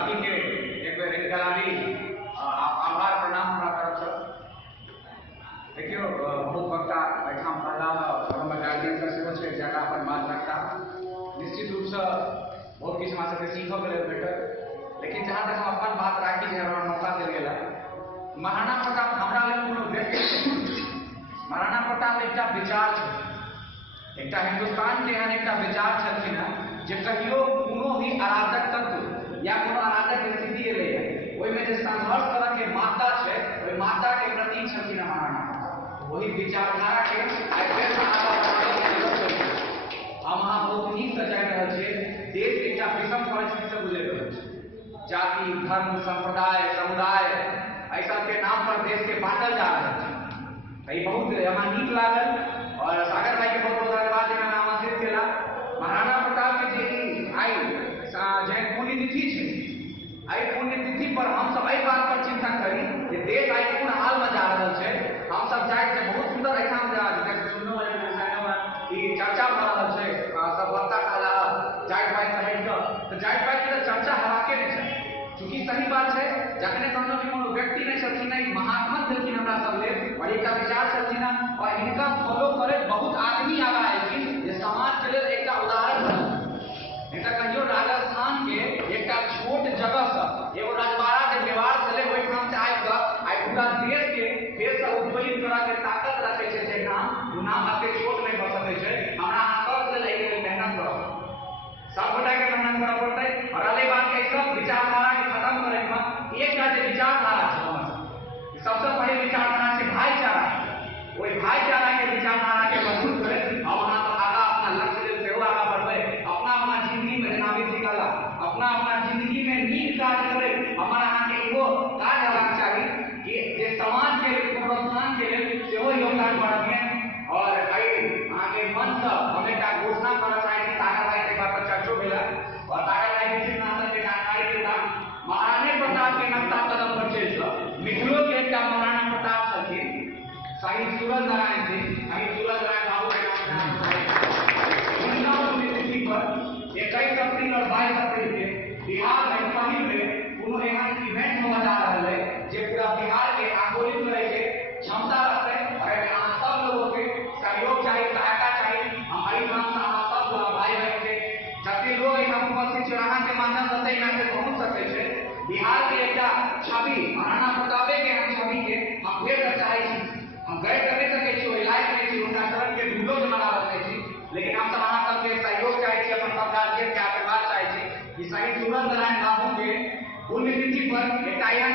सभी के एक बेर इनकलाबी आभार प्रणाम हमरा तरफ से। देखियो बहुत वक्ता एठाम कहला हम गार्जियन का सेहो छै जकरा अपन बात रखता निश्चित रूप से बहुत किछु हमरा सबके सीखऽ के लेल भेटल। लेकिन जहाँ तक हम अपन बात राखी जे हमरा मौका देल गेला, महाराणा प्रताप हमरा लेल कोनो व्यक्ति, महाराणा प्रताप एकटा विचार छै, एकटा हिंदुस्तान के एहन एकटा विचार छलखिन हेँ जे कहियो कोनो भी अराजक तत्व या कोनो अराजक स्थिति एलै ओहिमे जे संघर्ष करऽ के माता छै, ओहि माता के प्रतीक छलखिन महाराणा प्रताप। वही विचारधारा के आइ फेर से आगाँ बढ़ाबै के जरूरत छै। हम अहाँ बहुत नीक से जानि रहल छियै देश एकटा विषम परिस्थिति से गुजरि रहल छै। जाति, धर्म, संप्रदाय, समुदाय एहि सबके नाम पर देश के बांटल जा रहल छै। ई बहुत हमरा नीक लागल और सागर भाई के बहुत बहुत धन्यवाद जे हमरा आमंत्रित केला। महाराणा प्रताप के जे आई जे पुण्यतिथि छै, आई पुण्यतिथि पर हम सब एहि बात पर चिंता करी जे देश आई कोन हाल में जा रहल छै। हम सब जाति के बहुत सुंदर एठाम सुननो ई चर्चा भ रहल छै, सब वक्ता कहला जाति भाई सहित तो जाति भाई के चर्चा हेबाके नहीं छै। चूंकि सही बात है जखने कहलहुँ कि कोनो व्यक्ति नहीं छलखिन है, महात्मा छलखिन हमरा सब लेल और एकटा विचार छलखिन और हिनका फॉलो करैत बहुत आदमी आगा एलखिन जे समाज के लेल एकटा उदाहरण बनल। एकटा कहियो राजस्थान के एकटा छोट जगह से एगो रजवाड़ा के व्यवहार छलै, ओहिठाम से आबि कऽ आइ पूरा देश के फेर से उद्वेलित करऽ के ताकत रखै छै। जे नाम ओ नाम एते छोट नहीं भऽ सकै छै। हमरा अहाँ सब लेल एहि लेल मेहनत करऽ, सब गोटा के मेहनत करऽ पड़तै। और अलग बात के सब विचारधारा के खत्म करे में एकटा जे विचारधारा छै, सबसे पहले विचारधारा छै भाईचारा। ओहि भाईचारा के विचारधारा के मजबूत करे हम अहाँ तो आगा अपना लक्ष्य लेल सेहो आगा बढ़बै। अपना अपना जिंदगी में जेना भी कहला अपना अपना जिंदगी में नीक काज करे हमर अहाँ के एगो काज हेबाक चाही कि जे समाज के प्रोत्साहन के लेल सेहो योगदान बढ़बियन। और एहि अहाँ के मन से हम एकटा घोषणा करऽ चाहै छी। सागर भाई के बात पर चर्चो भेला और सागर भाई के सिद्धांत के जानकारी देता महाराणा प्रताप के नक्शा कदम पर चलि कऽ मिथिलो के एकटा महाराणा प्रताप छलखिन शहीद सूरज नारायण सिंह, शहीद सूरज नारायण बाबू के नाम उनका पुण्यतिथि पर 21 अप्रैल और 22 अप्रैल के बिहार में पहिल बेर कोनो एहन इवेंट होने जा रहल है जे पूरा बिहार के आंदोलित करे के क्षमता रखते और अहाँ सब लोगों के सहयोग चाहिए, सहायता चाहिए। हम एहि ठाम से अहाँ सब भाई बहन के जते लोग एहिठाम उपस्थित छै अहाँ के माध्यम से तै मैसेज पहुंच सकै छै। बिहार के एकटा छवि महाराणा प्रतापे के हम छवि के हम फेर से चाहै छी। हम गैर कर नहीं सकै छी, ओहि लायक नहीं छी, हुनका चरण के धूलो के मनाबऽ नहीं छी, लेकिन हम सब अहाँ सबके सहयोग चाहै छी, अपन सब गार्जियन के आशीर्वाद चाहै छी कि शहीद सूरज नारायण बाबू के पुण्यतिथि पर एकटा एहन